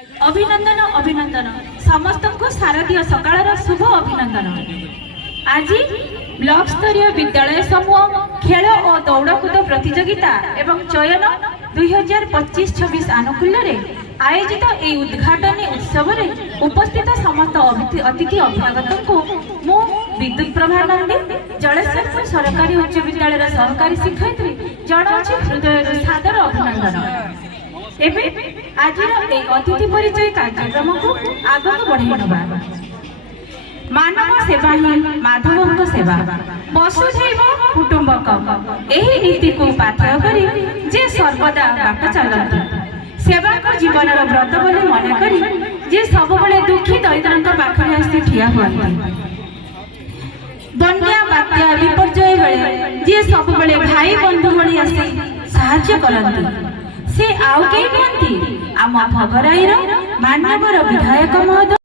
अभिनंदन अभिनंदन समस्त को शारदीय सकाळ शुभ अभिनंदन। आज ब्लॉक स्तरीय विद्यालय समूह खेल और दौड़कूद प्रतियोगिता एवं चयन 2025-26 आनुकूल्य आयोजित यह उद्घाटन उत्सव में उपस्थित समस्त अतिथि अभ्यागत को मु विद्युत प्रभा नंदी जलेश्वरपुर सरकारी उच्च विद्यालय सहकारी शिक्षयित्री जनाऊँ हृदय सादर अभिनंदन। एबे आज अतिथि परिचय कार्यक्रम को आगक बढ़ाई मानव सेवा ही माधव सेवा वसुधैव कुटुंबकम एही नीति को पाथेय करी जे सर्वदा बाट चलती सेवा को जीवन व्रत बोली मन करी जे सब बळे दुखी दरिद्रंक पाखरे आसी ठिया हुआंती बन्या बात्या विपर्जय बेले जे सब बळे भाई बंधु भली आसी सहाय्य करंती से आउ के आम भगराईर मान्यवर विधायक महोदय।